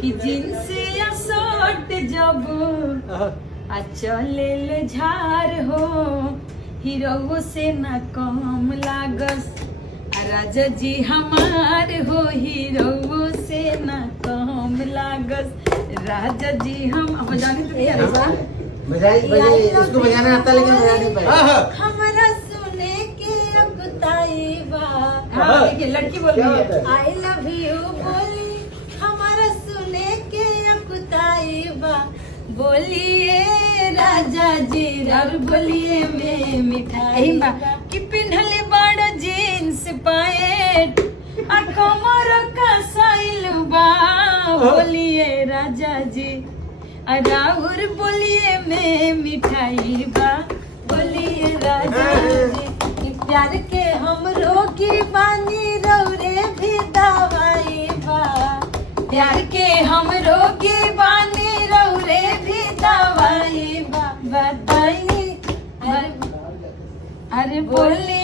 कि जिनसे असोट जब चले ले झार हो हीरो से न कम लागस राजा जी हमार हो हीरो से न कम लागस राजा जी हम बजाने तो नहीं आ रहा इसको बजाना आता लेकिन बजा नहीं पाया। हमारा सुने के अब ताईबा हाँ देखिए लड़की बोल रही है आई लव यू बोली हमारा सुने के अब ताईबा बोलिए राजा जी और बोलिए मैं मिठाई कि पिन्हले बड़ जींस पैंट आ कमर का साइलबा बोलिए राजा जी राहुल बोलिए मैं मिठाई बा बोलिए राजा जी प्यार के हम रोगी बानी रौरे भी दवाई बा प्यार के हम रोगी बानी रौरे भी दवाई बा बताई अरे बोलिए